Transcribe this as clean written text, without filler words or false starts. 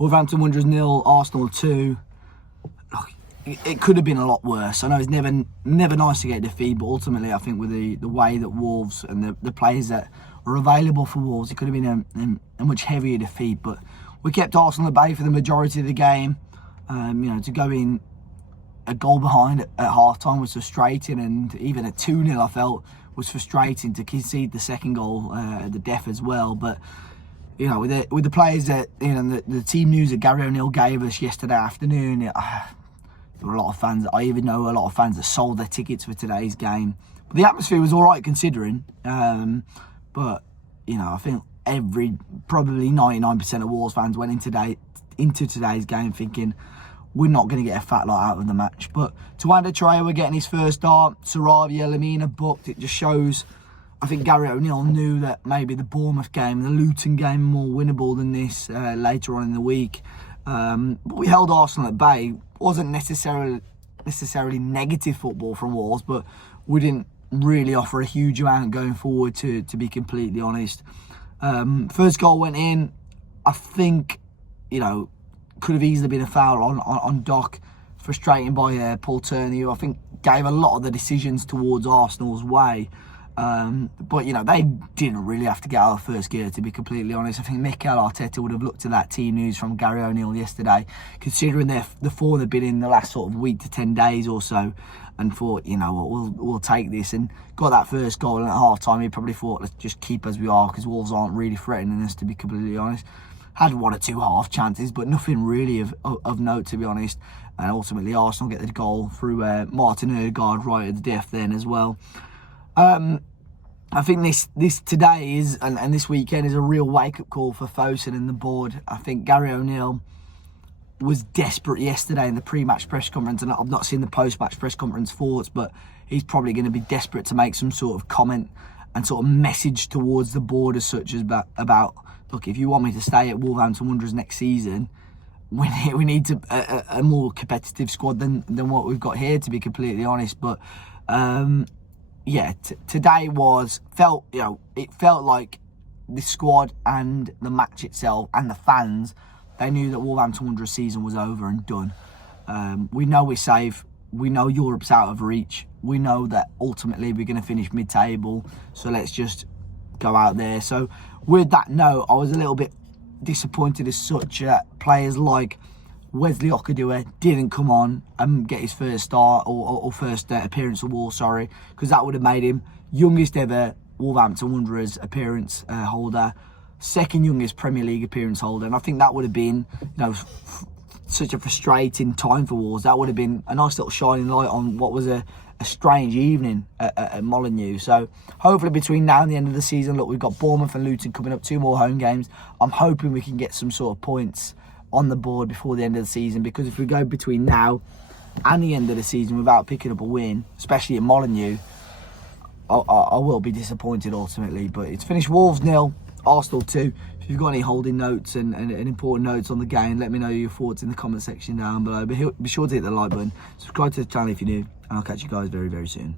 Wolverhampton Wanderers 0, Arsenal 2. Look, it could have been a lot worse. I know it's never nice to get a defeat, but ultimately I think with the way that Wolves and the players that were available for Wolves, it could have been a much heavier defeat. But we kept Arsenal at bay for the majority of the game. To go in a goal behind at half-time was frustrating, and even at 2-0 I felt was frustrating to concede the second goal at the death as well. But with the players that the team news that Gary O'Neill gave us yesterday afternoon, there were a lot of fans. I even know a lot of fans that sold their tickets for today's game. But the atmosphere was all right considering. But I think probably 99% of Wolves fans went into today's game thinking we're not going to get a fat lot out of the match. But Tawanda Traore getting his first start, Sarabia, Lamina booked. It just shows, I think Gary O'Neill knew that maybe the Bournemouth game, the Luton game, more winnable than this later on in the week. But we held Arsenal at bay. Wasn't necessarily negative football from Wolves, but we didn't really offer a huge amount going forward, to be completely honest. First goal went in. I think, could have easily been a foul on Doc. Frustrating by Paul Turner, who I think gave a lot of the decisions towards Arsenal's way. But they didn't really have to get out of first gear, to be completely honest. I think Mikel Arteta would have looked at that team news from Gary O'Neill yesterday, considering the form they've been in the last sort of week to 10 days or so, and thought, we'll take this, and got that first goal. And at half time he probably thought, let's just keep as we are, because Wolves aren't really threatening us, to be completely honest. Had one or two half chances, but nothing really of note, to be honest. And ultimately Arsenal get the goal through Martin Ødegaard right at the death then as well. I think this today is and this weekend is a real wake-up call for Fosun and the board. I think Gary O'Neill was desperate yesterday in the pre-match press conference, and I've not seen the post-match press conference thoughts, but he's probably going to be desperate to make some sort of comment and sort of message towards the board as such, as about look, if you want me to stay at Wolverhampton Wanderers next season, we need a more competitive squad than what we've got here, to be completely honest. But today it felt like the squad and the match itself and the fans, they knew that Wolverhampton Wanderers season was over and done. We know we're safe. We know Europe's out of reach. We know that ultimately we're going to finish mid-table. So let's just go out there. So with that note, I was a little bit disappointed as such that players like Wesley Okudua didn't come on and get his first start or first appearance of Wolves, because that would have made him youngest ever Wolverhampton Wanderers appearance holder, second youngest Premier League appearance holder, and I think that would have been such a frustrating time for Wolves. That would have been a nice little shining light on what was a strange evening at Molineux. So hopefully between now and the end of the season, look, we've got Bournemouth and Luton coming up, 2 more home games. I'm hoping we can get some sort of points on the board before the end of the season, because if we go between now and the end of the season without picking up a win, especially at Molineux, I will be disappointed ultimately. But it's finished Wolves 0, Arsenal 2. If you've got any holding notes and important notes on the game, let me know your thoughts in the comment section down below. But be sure to hit the like button, subscribe to the channel if you're new, and I'll catch you guys very, very soon.